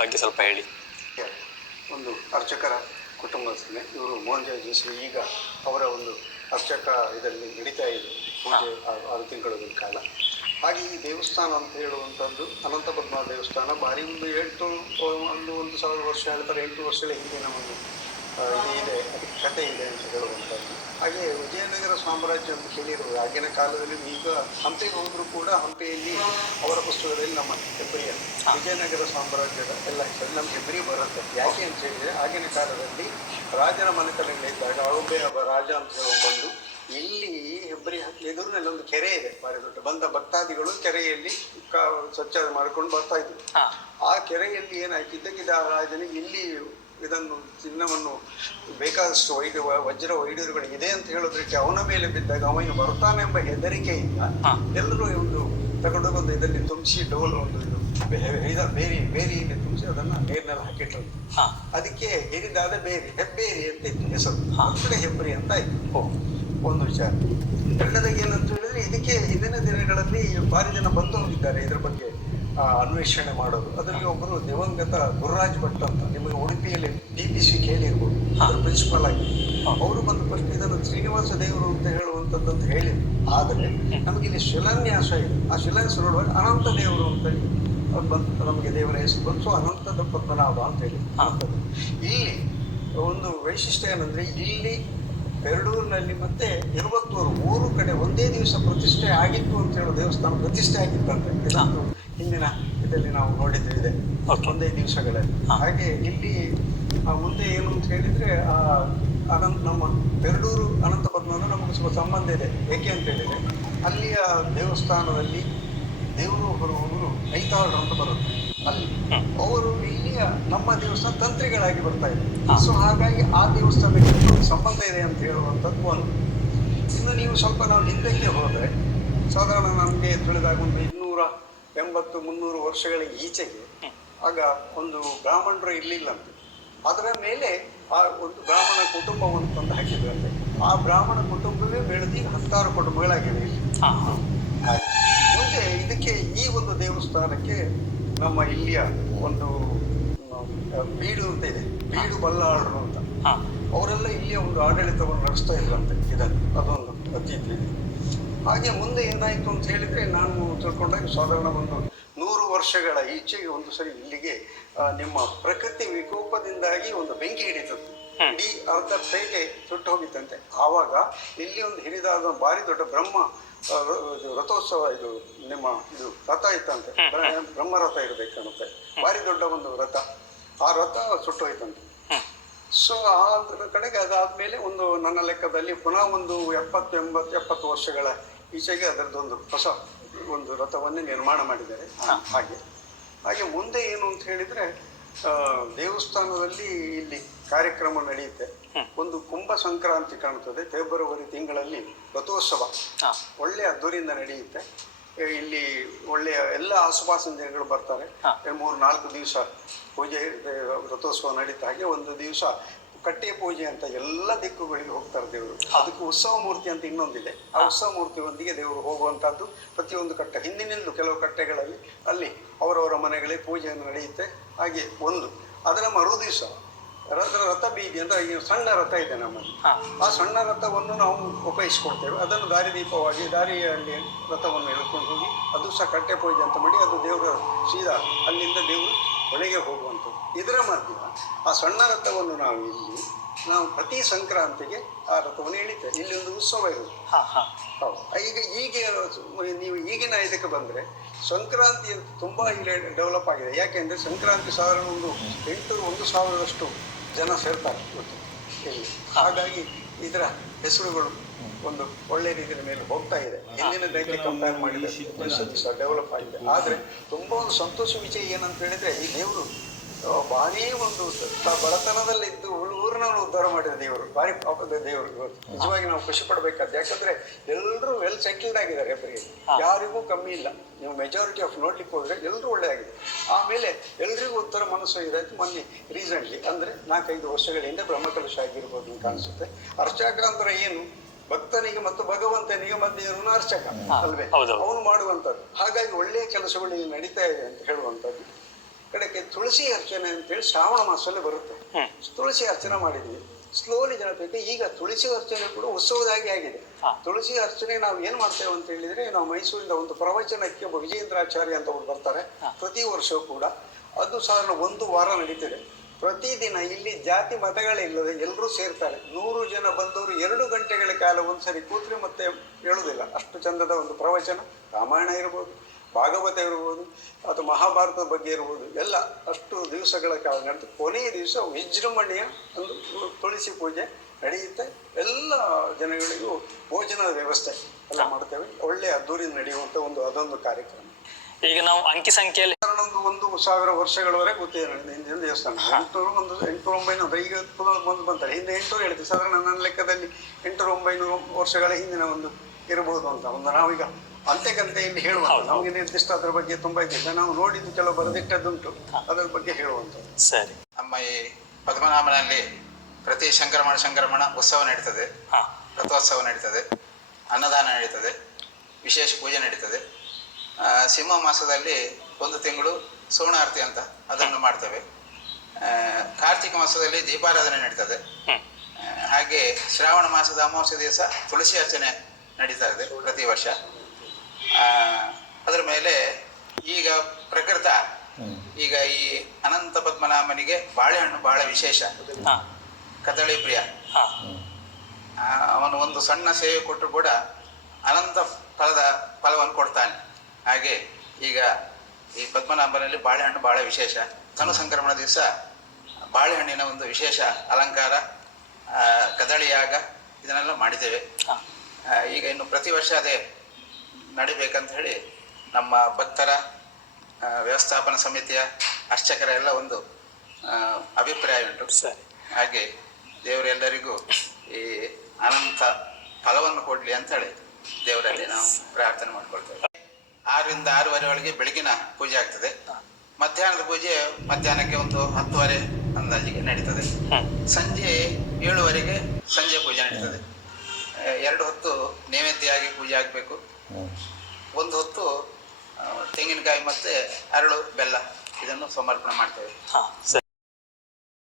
ಬಗ್ಗೆ ಸ್ವಲ್ಪ ಹೇಳಿ. ಒಂದು ಅರ್ಚಕರ ಕುಟುಂಬಸ್ಥನೇ ಇವರು ಮೋಹನ್ ಜೋಶಿ. ಈಗ ಅವರ ಒಂದು ಅರ್ಚಕ ಇದರಲ್ಲಿ ನಡೀತಾ ಇದೆ ಪೂಜೆ 6 ತಿಂಗಳ ಕಾಲ. ಹಾಗೆ ಈ ದೇವಸ್ಥಾನ ಅಂತ ಹೇಳುವಂಥದ್ದು ಅನಂತ ಪದ್ಮನಾಭ ದೇವಸ್ಥಾನ ಭಾರಿ ಒಂದು 1,000 ವರ್ಷ ಹೇಳ್ತಾರೆ, 8 ವರ್ಷಗಳ ಹಿಂದಿನ ಒಂದು ಇದೆ, ಅದಕ್ಕೆ ಕಥೆ ಇದೆ ಅಂತ ಹೇಳುವಂಥದ್ದು. ಹಾಗೆ ವಿಜಯನಗರ ಸಾಮ್ರಾಜ್ಯ ಅಂತ ಹೇಳಿರುವುದು ಆಗಿನ ಕಾಲದಲ್ಲಿ. ಈಗ ಹಂಪೆಗೆ ಹೋದರೂ ಕೂಡ ಹಂಪೆಯಲ್ಲಿ ಅವರ ಪುಸ್ತಕದಲ್ಲಿ ನಮ್ಮ ಹೆಬ್ಬರಿಯ ವಿಜಯನಗರ ಸಾಮ್ರಾಜ್ಯದ ಎಲ್ಲ ಹೆಸರು ನಮ್ಮ ಹೆಬ್ಬರಿ ಬರುತ್ತೆ. ಯಾಕೆ ಅಂತ ಹೇಳಿದರೆ ಆಗಿನ ಕಾಲದಲ್ಲಿ ರಾಜರ ಮನೆತನಗಳಿದ್ದಾಗ ಅವೊಬ್ಬೇ ರಾಜ ಅಂತ ಹೇಳೋ ಬಂದು ಇಲ್ಲಿ ಹೆಬ್ಬರಿ ಎದುರಿನಲ್ಲಿ ಒಂದು ಕೆರೆ ಇದೆ ಭಾರಿ ದೊಡ್ಡ. ಬಂದ ಭಕ್ತಾದಿಗಳು ಕೆರೆಯಲ್ಲಿ ಸ್ವಚ್ಛ ಮಾಡಿಕೊಂಡು ಬರ್ತಾ ಇದ್ರು. ಆ ಕೆರೆಯಲ್ಲಿ ಏನಾಯ್ತಿದ್ದಕ್ಕಿದ್ದ ಆ ರಾಜನಿಗೆ ಇಲ್ಲಿ ಇದನ್ನು ಚಿನ್ನವನ್ನು ಬೇಕಾದಷ್ಟು ವಜ್ರ ವೈಡೂರುಗಳು ಇದೆ ಅಂತ ಹೇಳೋದಕ್ಕೆ ಅವನ ಮೇಲೆ ಬಿದ್ದಾಗ ಅವನು ಬರ್ತಾನೆಂಬ ಹೆದರಿಕೆಯಿಂದ ಎಲ್ಲರೂ ಒಂದು ತಗೊಂಡೋಗೊಂದು ಇದರಲ್ಲಿ ತುಂಬಿಸಿ ಡೋಲ್ ಒಂದು ಬೇರಿಯಲ್ಲಿ ತುಂಬಿಸಿ ಅದನ್ನ ನೀರಿನಲ್ಲಿ ಹಾಕಿಟ್ರು. ಅದಕ್ಕೆ ಹಿರಿದಾದ ಹೆಬ್ಬೇರಿ ಅಂತ ಇತ್ತು ಹೆಸರು. ಕಡೆ ಹೆಬ್ಬರಿ ಅಂತ ಆಯ್ತು ಒಂದು ವಿಚಾರ. ಎರಡದಾಗಿ ಏನಂತ ಹೇಳಿದ್ರೆ ಇದಕ್ಕೆ ಹಿಂದಿನ ದಿನಗಳಲ್ಲಿ ಭಾರಿ ಜನ ಬಂದು ಹೋಗಿದ್ದಾರೆ ಇದ್ರ ಬಗ್ಗೆ ಅನ್ವೇಷಣೆ ಮಾಡೋದು. ಅದರಲ್ಲಿ ಒಬ್ಬರು ದಿವಂಗತ ಗುರುರಾಜ್ ಭಟ್ ಅಂತ, ನಿಮಗೆ ಉಡುಪಿಯಲ್ಲಿ DPC ಕೇಳಿರ್ಬೋದು, ಅದರ ಪ್ರಿನ್ಸಿಪಾಲ್ ಆಗಿ ಅವರು ಬಂದು ಫಸ್ಟ್ ಇದನ್ನು ಶ್ರೀನಿವಾಸ ದೇವರು ಅಂತ ಹೇಳುವಂಥದ್ದು ಅಂತ ಹೇಳಿದ್ರು. ಆದರೆ ನಮಗಿಲ್ಲಿ ಶಿಲಾನ್ಯಾಸ ಇದೆ. ಆ ಶಿಲಾನ್ಯಾಸ ನೋಡುವಾಗ ಅನಂತ ದೇವರು ಅಂತೇಳಿ ಬಂತು, ನಮಗೆ ದೇವರ ಹೆಸರು ಬಂತು. ಸೊ ಅನಂತದ ಪದ್ಮನಾಭ ಅಂತ ಹೇಳಿ ಅನಂತದ. ಇಲ್ಲಿ ಒಂದು ವೈಶಿಷ್ಟ್ಯ ಏನಂದ್ರೆ ಇಲ್ಲಿ ಪೆರಡೂರಿನಲ್ಲಿ ಮತ್ತೆ ಇರುವತ್ತೂರು 3 ಕಡೆ ಒಂದೇ ದಿವಸ ಪ್ರತಿಷ್ಠೆ ಆಗಿತ್ತು ಅಂತ ಹೇಳೋ ದೇವಸ್ಥಾನ ಪ್ರತಿಷ್ಠೆ ಆಗಿತ್ತಂತೆ. ಇದೊಂದು ಹಿಂದಿನ ಇದರಲ್ಲಿ ನಾವು ನೋಡಿದ್ದು ಇದೆ ಒಂದೇ ದಿವಸಗಳಲ್ಲಿ. ಹಾಗೆ ಇಲ್ಲಿ ಮುಂದೆ ಏನು ಅಂತ ಹೇಳಿದ್ರೆ ನಮ್ಮ ಪೆರಡೂರು ಅನಂತ ಪದ್ಮನಾಭ ನಮಗೆ ಸ್ವಲ್ಪ ಸಂಬಂಧ ಇದೆ. ಏಕೆ ಅಂತ ಹೇಳಿದ್ರೆ ಅಲ್ಲಿಯ ದೇವಸ್ಥಾನದಲ್ಲಿ ದೇವರು ಬರುವವರು ಐತಾಳರು ಅಂತ ಬರುತ್ತೆ ಅಲ್ಲಿ. ಅವರು ಇಲ್ಲಿಯ ನಮ್ಮ ದೇವಸ್ಥಾನ ತಂತ್ರಿಗಳಾಗಿ ಬರ್ತಾ ಇದ್ರು. ಸೊ ಹಾಗಾಗಿ ಆ ದೇವಸ್ಥಾನಕ್ಕೆ ಸಂಬಂಧ ಇದೆ ಅಂತ ಹೇಳುವಂಥದ್ದು ಒಂದು. ಇನ್ನು ನೀವು ಸ್ವಲ್ಪ ನಾವು ಹಿಂದಕ್ಕೆ ಹೋದರೆ ಸಾಧಾರಣ ನಮಗೆ ತಿಳಿದಾಗ ಒಂದು 280-300 ವರ್ಷಗಳ ಈಚೆಗೆ ಆಗ ಒಂದು ಬ್ರಾಹ್ಮಣರು ಇರಲಿಲ್ಲಂತೆ. ಅದರ ಮೇಲೆ ಆ ಒಂದು ಬ್ರಾಹ್ಮಣ ಕುಟುಂಬವನ್ನು ತಂದು ಹಾಕಿದ್ರಂತೆ. ಆ ಬ್ರಾಹ್ಮಣ ಕುಟುಂಬವೇ ಬೆಳೆದು 10 ಕುಟುಂಬಗಳಾಗಿವೆ ಇಲ್ಲಿ. ಮುಂದೆ ಇದಕ್ಕೆ ಈ ಒಂದು ದೇವಸ್ಥಾನಕ್ಕೆ ನಮ್ಮ ಇಲ್ಲಿಯ ಒಂದು ಬೀಡು ಅಂತ ಇದೆ, ಬೀಡು ಬಲ್ಲಾಳರು ಅಂತ, ಅವರೆಲ್ಲ ಇಲ್ಲಿಯ ಒಂದು ಆಡಳಿತವನ್ನು ನಡೆಸ್ತಾ ಇದ್ರಂತೆ ಇದನ್ನು. ಅದೊಂದು ಅತಿಥಿ ಇದೆ. ಹಾಗೆ ಮುಂದೆ ಏನಾಯಿತು ಅಂತ ಹೇಳಿದರೆ ನಾನು ತಿಳ್ಕೊಂಡಾಗ ಸಾಧಾರಣ ಒಂದು 100 ವರ್ಷಗಳ ಈಚೆಗೆ ಒಂದು ಸರಿ ಇಲ್ಲಿಗೆ ನಿಮ್ಮ ಪ್ರಕೃತಿ ವಿಕೋಪದಿಂದಾಗಿ ಒಂದು ಬೆಂಕಿ ಹಿಡಿತದ್ದು. ಇಡೀ ಅರ್ಧ ಪೇಟೆ ಸುಟ್ಟು ಹೋಗಿತ್ತಂತೆ. ಆವಾಗ ಇಲ್ಲಿ ಒಂದು ಹಿರಿದಾದ ಭಾರಿ ದೊಡ್ಡ ರಥೋತ್ಸವ ಇದು ನಿಮ್ಮ ಇದು ರಥ ಇತ್ತಂತೆ, ಬ್ರಹ್ಮರಥ ಇರಬೇಕಂತೆ, ಭಾರಿ ದೊಡ್ಡ ಒಂದು ರಥ. ಆ ರಥ ಸುಟ್ಟು ಹೋಯ್ತಂತೆ. ಸೊ ಆ ಕಡೆಗೆ ಅದಾದ್ಮೇಲೆ ಒಂದು ನನ್ನ ಲೆಕ್ಕದಲ್ಲಿ ಪುನಃ ಒಂದು 70 ವರ್ಷಗಳ ಈಚೆಗೆ ಅದರದ್ದೊಂದು ಹೊಸ ಒಂದು ರಥವನ್ನೇ ನಿರ್ಮಾಣ ಮಾಡಿದ್ದಾರೆ. ಹಾಗೆ ಮುಂದೆ ಏನು ಅಂತ ಹೇಳಿದ್ರೆ ದೇವಸ್ಥಾನದಲ್ಲಿ ಇಲ್ಲಿ ಕಾರ್ಯಕ್ರಮ ನಡೆಯುತ್ತೆ. ಒಂದು ಕುಂಭ ಸಂಕ್ರಾಂತಿ ಕಾಣುತ್ತದೆ, ಫೆಬ್ರವರಿ ತಿಂಗಳಲ್ಲಿ ರಥೋತ್ಸವ ಒಳ್ಳೆ ಅದ್ದೂರಿಯಿಂದ ನಡೆಯುತ್ತೆ. ಇಲ್ಲಿ ಒಳ್ಳೆಯ ಎಲ್ಲ ಆಸುಪಾಸಿನ ಜನಗಳು ಬರ್ತಾರೆ. 3-4 ದಿವಸ ಪೂಜೆ ರಥೋತ್ಸವ ನಡೀತಾ. ಹಾಗೆ ಒಂದು ದಿವಸ ಕಟ್ಟೆ ಪೂಜೆ ಅಂತ ಎಲ್ಲ ದಿಕ್ಕುಗಳಿಗೆ ಹೋಗ್ತಾರೆ ದೇವರು. ಅದಕ್ಕೆ ಉತ್ಸವ ಮೂರ್ತಿ ಅಂತ ಇನ್ನೊಂದಿದೆ. ಆ ಉತ್ಸವ ಮೂರ್ತಿಯೊಂದಿಗೆ ದೇವರು ಹೋಗುವಂತಹದ್ದು ಪ್ರತಿಯೊಂದು ಕಟ್ಟೆ ಹಿಂದಿನಿಂದಲೂ ಕೆಲವು ಕಟ್ಟೆಗಳಲ್ಲಿ ಅಲ್ಲಿ ಅವರವರ ಮನೆಗಳಿಗೆ ಪೂಜೆಯನ್ನು ನಡೆಯುತ್ತೆ. ಹಾಗೆ ಅದರ ಮರು ದಿವಸ ರಥ ಬೀದಿ ಅಂತ ಈಗ ಸಣ್ಣ ರಥ ಇದೆ ನಮ್ಮಲ್ಲಿ. ಆ ಸಣ್ಣ ರಥವನ್ನು ನಾವು ಉಪಯೋಗಿಸ್ಕೊಳ್ತೇವೆ. ಅದನ್ನು ದಾರಿದೀಪವಾಗಿ ದಾರಿಯಲ್ಲಿ ರಥವನ್ನು ಎಳ್ಕೊಂಡು ಹೋಗಿ ಅದು ಸಹ ಕಟ್ಟೆ ಪೂಜೆ ಅಂತ ಮಾಡಿ ಅದು ದೇವರ ಸೀದಾ ಅಲ್ಲಿಂದ ದೇವರು ಒಳಗೆ ಹೋಗುವಂಥದ್ದು. ಇದರ ಮಧ್ಯೆ ಆ ಸಣ್ಣ ರಥವನ್ನು ನಾವು ಪ್ರತಿ ಸಂಕ್ರಾಂತಿಗೆ ಆ ರಥವನ್ನು ಎಳಿತೇವೆ. ಇಲ್ಲಿ ಒಂದು ಉತ್ಸವ ಇರುವುದು. ಹೌದು. ಈಗ ನೀವು ಈಗಿನ ಇದಕ್ಕೆ ಬಂದರೆ ಸಂಕ್ರಾಂತಿ ತುಂಬಾ ಇಲ್ಲಿ ಡೆವಲಪ್ ಆಗಿದೆ. ಯಾಕೆಂದ್ರೆ ಸಂಕ್ರಾಂತಿ ಸಾಧಾರಣ ಒಂದು 800-1,000 ಜನ ಸೇರ್ತಾರೆ ಇಲ್ಲಿ. ಹಾಗಾಗಿ ಇದರ ಹೆಸರುಗಳು ಒಂದು ಒಳ್ಳೆ ರೀತಿಯ ಮೇಲೆ ಹೋಗ್ತಾ ಇದೆ. ಹಿಂದಿನ ದಿನಕ್ಕೆ ಕಂಪೇರ್ ಮಾಡಿದರೆ ಡೆವಲಪ್ ಆಗಿದೆ. ಆದರೆ ತುಂಬಾ ಒಂದು ಸಂತೋಷ ವಿಷಯ ಏನಂತ ಹೇಳಿದ್ರೆ ಈ ದೇವರು ಭಾರಿ ಒಂದು ಬಡತನದಲ್ಲಿದ್ದು ಊರಿನವರು ಉದ್ಧಾರ ಮಾಡಿದ ದೇವರು, ಭಾರಿ ಪಾಪದ ದೇವರು. ನಿಜವಾಗಿ ನಾವು ಖುಷಿ ಪಡ್ಬೇಕಾದ್ದು. ಯಾಕಂದ್ರೆ ಎಲ್ಲರೂ ವೆಲ್ ಸೆಟಲ್ಡ್ ಆಗಿದ್ದಾರೆ ಹೆಬ್ಬರಿಗೆ, ಯಾರಿಗೂ ಕಮ್ಮಿ ಇಲ್ಲ. ನೀವು ಮೆಜಾರಿಟಿ ಆಫ್ ನೋಡ್ಲಿಕ್ಕೆ ಹೋದ್ರೆ ಎಲ್ಲರೂ ಒಳ್ಳೆ ಆಗಿದೆ. ಆಮೇಲೆ ಎಲ್ರಿಗೂ ಉತ್ತರ ಮನಸ್ಸು ಇದೆ. ಮೊನ್ನೆ ರೀಸೆಂಟ್ಲಿ ಅಂದ್ರೆ 4-5 ವರ್ಷಗಳ ಹಿಂದೆ ಬ್ರಹ್ಮಕಲಶ ಆಗಿರ್ಬೋದು ಅಂತ ಕಾಣಿಸುತ್ತೆ. ಅರ್ಚಕ ಅಂದ್ರೆ ಏನು, ಭಕ್ತನಿಗೆ ಮತ್ತು ಭಗವಂತನಿಗೆ ಮಧ್ಯೆ ಇರುವನು ಅರ್ಚಕ ಅಲ್ವೇ, ಅವನು ಮಾಡುವಂಥದ್ದು. ಹಾಗಾಗಿ ಒಳ್ಳೆಯ ಕೆಲಸಗಳು ಇಲ್ಲಿ ನಡೀತಾ ಇದೆ ಅಂತ ಹೇಳುವಂಥದ್ದು. ಕಡೆಗೆ ತುಳಸಿ ಅರ್ಚನೆ ಅಂತೇಳಿ ಶ್ರಾವಣ ಮಾಸದಲ್ಲಿ ಬರುತ್ತೆ. ತುಳಸಿ ಅರ್ಚನೆ ಮಾಡಿದ್ವಿ, ಸ್ಲೋಲಿ ಜನಪ್ರಿಯತೆ. ಈಗ ತುಳಸಿ ಅರ್ಚನೆ ಕೂಡ ಉತ್ಸವದಾಗಿ ಆಗಿದೆ. ತುಳಸಿ ಅರ್ಚನೆ ನಾವು ಏನ್ ಮಾಡ್ತೇವೆ ಅಂತ ಹೇಳಿದ್ರೆ, ನಾವು ಮೈಸೂರಿಂದ ಒಂದು ಪ್ರವಚನಕ್ಕೆ ಒಬ್ಬ ವಿಜಯೇಂದ್ರಾಚಾರ್ಯ ಅಂತ ಒಬ್ಬರು ಬರ್ತಾರೆ ಪ್ರತಿ ವರ್ಷವೂ ಕೂಡ. ಅದು ಸಾಧಾರಣ 1 ವಾರ ನಡೀತದೆ. ಪ್ರತಿದಿನ ಇಲ್ಲಿ ಜಾತಿ ಮತಗಳಿಲ್ಲದೆ ಎಲ್ಲರೂ ಸೇರ್ತಾರೆ. 100 ಜನ ಬಂದವರು 2 ಗಂಟೆಗಳ ಕಾಲ ಒಂದ್ಸರಿ ಕೂತ್ರೆ ಮತ್ತೆ ಹೇಳುವುದಿಲ್ಲ. ಅಷ್ಟು ಚಂದದ ಒಂದು ಪ್ರವಚನ. ರಾಮಾಯಣ ಇರ್ಬೋದು, ಭಾಗವತ ಇರ್ಬೋದು, ಅಥವಾ ಮಹಾಭಾರತದ ಬಗ್ಗೆ ಇರ್ಬೋದು, ಎಲ್ಲ ಅಷ್ಟು ದಿವಸಗಳ ಕಾಲ ನಡೆದು ಕೊನೆಯ ದಿವಸ ವಿಜೃಂಭಣೆಯ ಒಂದು ತುಳಸಿ ಪೂಜೆ ನಡೆಯುತ್ತೆ. ಎಲ್ಲ ಜನಗಳಿಗೂ ಭೋಜನದ ವ್ಯವಸ್ಥೆ ಎಲ್ಲ ಮಾಡ್ತೇವೆ. ಒಳ್ಳೆ ಅದ್ದೂರಿ ನಡೆಯುವಂಥ ಅದೊಂದು ಕಾರ್ಯಕ್ರಮ. ಈಗ ನಾವು ಅಂಕಿ ಸಂಖ್ಯೆಯಲ್ಲಿ 1,000 ವರ್ಷಗಳವರೆಗೆ ಗೊತ್ತಿದೆ ಹಿಂದಿನ ದೇವಸ್ಥಾನ. 800-900 ಈಗ ಒಂದು ಬಂತಾರೆ. ಹಿಂದೆ 800 ಹೇಳ್ತೀವಿ ಸಾಧಾರಣ. ನನ್ನ ಲೆಕ್ಕದಲ್ಲಿ 800-900 ವರ್ಷಗಳ ಹಿಂದಿನ ಒಂದು ಇರಬಹುದು ಅಂತ ಒಂದು ನಾವೀಗ ಅಂತೆಕಂತೆಯಲ್ಲಿ ಹೇಳುವಂಥ. ನಮಗೆ ನಿರ್ದಿಷ್ಟ ಅದರ ಬಗ್ಗೆ ತುಂಬಾ ಇದ್ದಿಲ್ಲ. ನಾವು ನೋಡಿದ್ದು ಕೆಲವು ಬರೆದಿಟ್ಟದ್ದುಂಟು, ಅದರ ಬಗ್ಗೆ ಹೇಳುವಂಥದ್ದು. ಸರಿ. ನಮ್ಮ ಈ ಪದ್ಮನಾಭನಲ್ಲಿ ಪ್ರತಿ ಸಂಕ್ರಮಣ ಉತ್ಸವ ನಡೀತದೆ, ರಥೋತ್ಸವ ನಡೀತದೆ, ಅನ್ನದಾನ ನಡೀತದೆ, ವಿಶೇಷ ಪೂಜೆ ನಡೀತದೆ. ಸಿಂಹ ಮಾಸದಲ್ಲಿ 1 ತಿಂಗಳು ಸೋಣಾರತಿ ಅಂತ ಅದನ್ನು ಮಾಡ್ತೇವೆ. ಕಾರ್ತಿಕ ಮಾಸದಲ್ಲಿ ದೀಪಾರಾಧನೆ ನಡೀತದೆ. ಹಾಗೆ ಶ್ರಾವಣ ಮಾಸದ ಅಮಾವಾಸ್ಯೆ ದಿವಸ ತುಳಸಿ ಅರ್ಚನೆ ನಡೀತಾ ಇದೆ ಪ್ರತಿ ವರ್ಷ. ಅದರ ಮೇಲೆ ಈಗ ಪ್ರಕೃತ ಈಗ ಈ ಅನಂತ ಪದ್ಮನಾಭನಿಗೆ ಬಾಳೆಹಣ್ಣು ಬಹಳ ವಿಶೇಷ, ಕದಳಿ ಪ್ರಿಯ. ಅವನು ಒಂದು ಸಣ್ಣ ಸೇವೆ ಕೊಟ್ಟರು ಕೂಡ ಅನಂತ ಫಲವನ್ನು ಕೊಡ್ತಾನೆ. ಹಾಗೆ ಈಗ ಈ ಪದ್ಮನಾಭನಲ್ಲಿ ಬಾಳೆಹಣ್ಣು ಬಹಳ ವಿಶೇಷ. ಧನು ಸಂಕ್ರಮಣ ದಿವಸ ಬಾಳೆಹಣ್ಣಿನ ಒಂದು ವಿಶೇಷ ಅಲಂಕಾರ, ಕದಳಿಯಾಗ ಇದನ್ನೆಲ್ಲ ಮಾಡಿದ್ದೇವೆ. ಈಗ ಇನ್ನು ಪ್ರತಿ ವರ್ಷ ಅದೇ ನಡಿಬೇಕಂತ ಹೇಳಿ ನಮ್ಮ ಭಕ್ತರ, ವ್ಯವಸ್ಥಾಪನಾ ಸಮಿತಿಯ ಅರ್ಚಕರ ಎಲ್ಲ ಒಂದು ಅಭಿಪ್ರಾಯ ಉಂಟು. ಹಾಗೆ ದೇವರೆಲ್ಲರಿಗೂ ಈ ಅನಂತ ಫಲವನ್ನು ಕೊಡ್ಲಿ ಅಂತ ಹೇಳಿ ದೇವರಲ್ಲಿ ನಾವು ಪ್ರಾರ್ಥನೆ ಮಾಡ್ಕೊಳ್ತೇವೆ. 6ರಿಂದ 6:30 ಒಳಗೆ ಬೆಳಗಿನ ಪೂಜೆ ಆಗ್ತದೆ. ಮಧ್ಯಾಹ್ನದ ಪೂಜೆ ಮಧ್ಯಾಹ್ನಕ್ಕೆ ಒಂದು 10:30 ಅಂದಾಜಿಗೆ ನಡೀತದೆ. ಸಂಜೆ 7:00ವರೆಗೆ ಸಂಜೆ ಪೂಜೆ ನಡೀತದೆ. 2 ಹೊತ್ತು ನೈವೇದ್ಯ ಆಗಿ ಪೂಜೆ ಆಗಬೇಕು. 1 ಹೊತ್ತು ತೆಂಗಿನಕಾಯಿ ಮತ್ತೆ ಅರಳು ಬೆಲ್ಲ ಇದನ್ನು ಸಮರ್ಪಣೆ ಮಾಡ್ತೇವೆ.